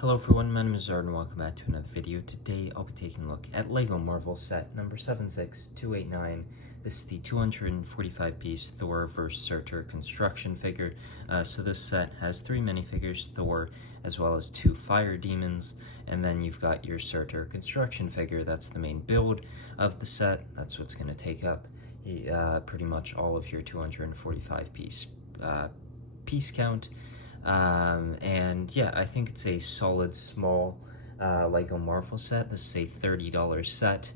Hello everyone, my name is Zard and welcome back to another video. Today I'll be taking a look at LEGO Marvel set number 76289. This is the 245-piece Thor vs. Surtur construction figure. So this set has 3 minifigures, Thor, as well as 2 fire demons, and then you've got your Surtur construction figure. That's the main build of the set. That's what's going to take up pretty much all of your 245-piece piece count. And yeah, I think it's a solid small LEGO Marvel set. This is a $30 set.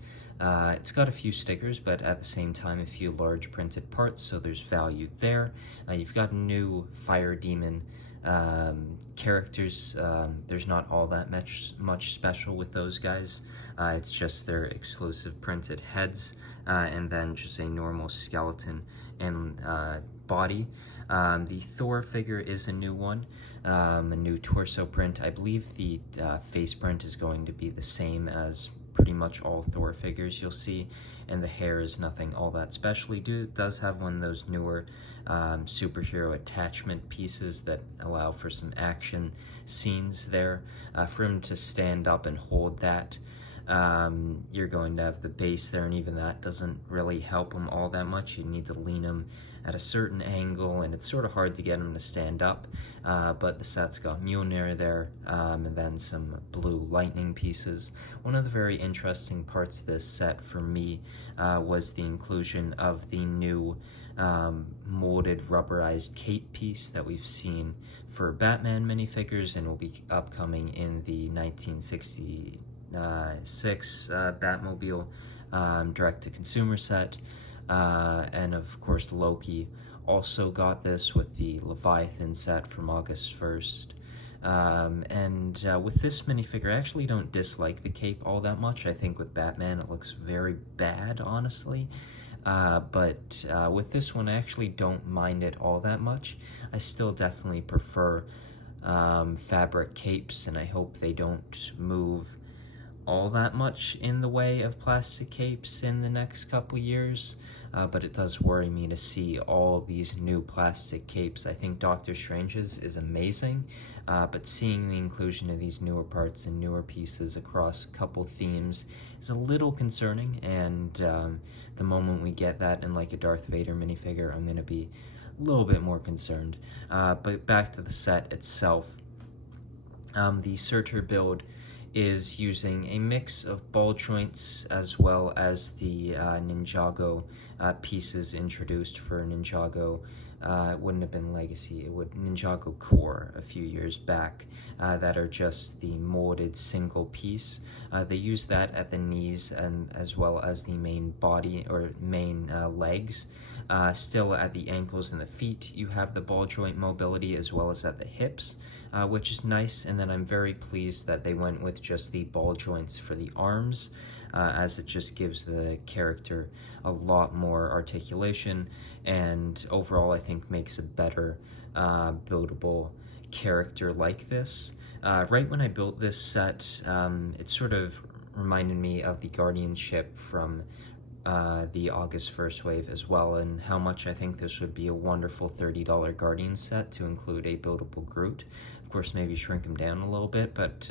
It's got a few stickers, but at the same time a few large printed parts, so there's value there. You've got new Fire Demon characters. There's not all that much special with those guys. It's just their exclusive printed heads, and then just a normal skeleton and body. The Thor figure is a new one, a new torso print. I believe the face print is going to be the same as pretty much all Thor figures you'll see, and the hair is nothing all that special. It does have one of those newer superhero attachment pieces that allow for some action scenes there. For him to stand up and hold that, you're going to have the base there, and even that doesn't really help him all that much. You need to lean him at a certain angle, and it's sort of hard to get him to stand up, but the set's got Mjolnir there, and then some blue lightning pieces. One of the very interesting parts of this set for me was the inclusion of the new molded rubberized cape piece that we've seen for Batman minifigures and will be upcoming in the 1966 Batmobile direct-to-consumer set. And of course Loki also got this with the Leviathan set from August 1st. With this minifigure, I actually don't dislike the cape all that much. I think with Batman it looks very bad, honestly. But with this one, I actually don't mind it all that much. I still definitely prefer fabric capes, and I hope they don't move all that much in the way of plastic capes in the next couple years, but it does worry me to see all these new plastic capes. I think Doctor Strange's is amazing, but seeing the inclusion of these newer parts and newer pieces across a couple themes is a little concerning, and the moment we get that in like a Darth Vader minifigure, I'm going to be a little bit more concerned. But back to the set itself. The Surtur build is using a mix of ball joints as well as the Ninjago pieces introduced for Ninjago. It wouldn't have been Legacy, it would Ninjago Core a few years back, that are just the molded single piece. They use that at the knees and as well as the main body or main legs. Still at the ankles and the feet, you have the ball joint mobility as well as at the hips, which is nice. And then I'm very pleased that they went with just the ball joints for the arms, as it just gives the character a lot more articulation, and overall I think makes a better buildable character like this. Right when I built this set, it sort of reminded me of the Guardian ship from the August 1st wave as well, and how much I think this would be a wonderful $30 Guardian set to include a buildable Groot. Of course, maybe shrink him down a little bit, but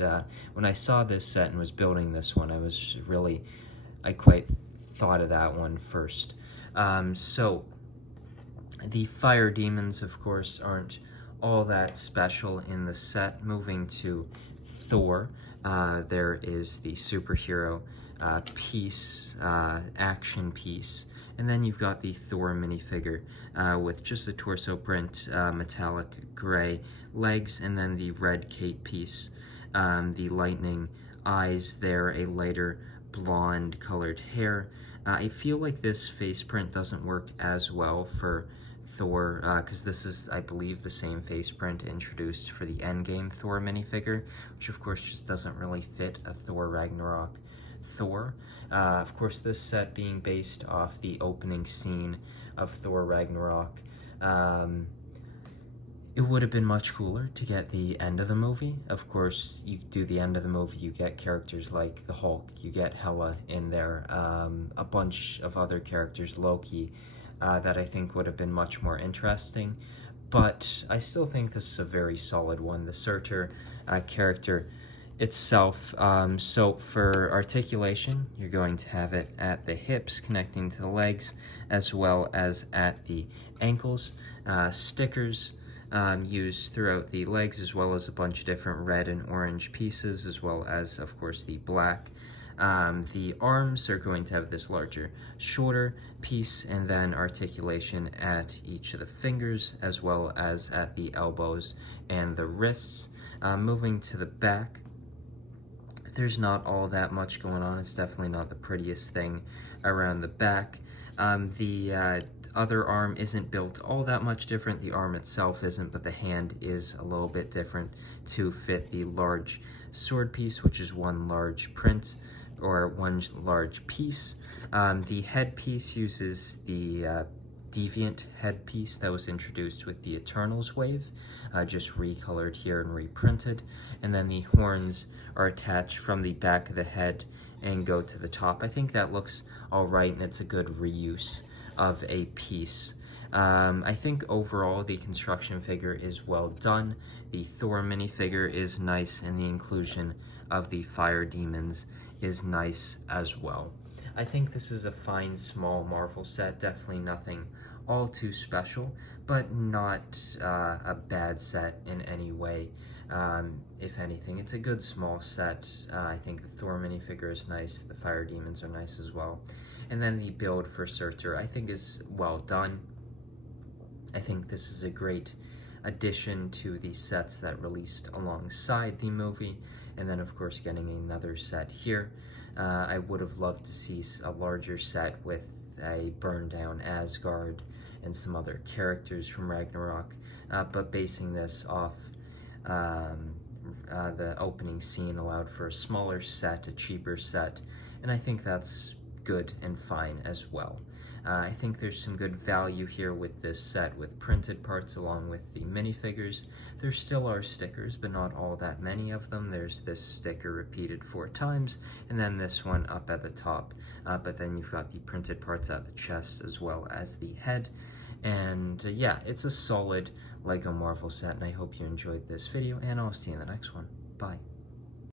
when I saw this set and was building this one, I quite thought of that one first. So the fire demons, of course, aren't all that special in the set. Moving to Thor, there is the superhero piece, action piece, and then you've got the Thor minifigure with just the torso print, metallic gray legs, and then the red cape piece, the lightning eyes there, a lighter blonde colored hair. I feel like this face print doesn't work as well for Thor, because this is, I believe, the same face print introduced for the Endgame Thor minifigure, which of course just doesn't really fit a Thor Ragnarok Thor. Of course, this set being based off the opening scene of Thor Ragnarok, it would have been much cooler to get the end of the movie. Of course, you do the end of the movie, you get characters like the Hulk, you get Hela in there, a bunch of other characters, Loki, that I think would have been much more interesting. But I still think this is a very solid one. The Surtur character itself, so for articulation, you're going to have it at the hips connecting to the legs, as well as at the ankles. Stickers used throughout the legs, as well as a bunch of different red and orange pieces, as well as, of course, the black. The arms are going to have this larger shoulder piece, and then articulation at each of the fingers, as well as at the elbows and the wrists. Moving to the back, there's not all that much going on. It's definitely not the prettiest thing around the back. The other arm isn't built all that much different. The arm itself isn't, but the hand is a little bit different to fit the large sword piece, which is one large print, or one large piece. The headpiece uses the deviant headpiece that was introduced with the Eternals wave, just recolored here and reprinted. And then the horns are attached from the back of the head and go to the top. I think that looks all right, and it's a good reuse of a piece. I think overall the construction figure is well done. The Thor minifigure is nice, and the inclusion of the fire demons is nice as well. I think this is a fine small Marvel set, definitely nothing all too special, but not a bad set in any way. If anything, it's a good small set. I think the Thor minifigure is nice, the fire demons are nice as well. And then the build for Surtur, I think, is well done. I think this is a great addition to the sets that released alongside the movie, and then of course getting another set here. I would have loved to see a larger set with a burned down Asgard and some other characters from Ragnarok, but basing this off the opening scene allowed for a smaller set, a cheaper set, and I think that's good and fine as well. I think there's some good value here with this set with printed parts along with the minifigures. There still are stickers, but not all that many of them. There's this sticker repeated 4 times, and then this one up at the top. But then you've got the printed parts at the chest as well as the head. And yeah, it's a solid LEGO Marvel set, and I hope you enjoyed this video, and I'll see you in the next one. Bye.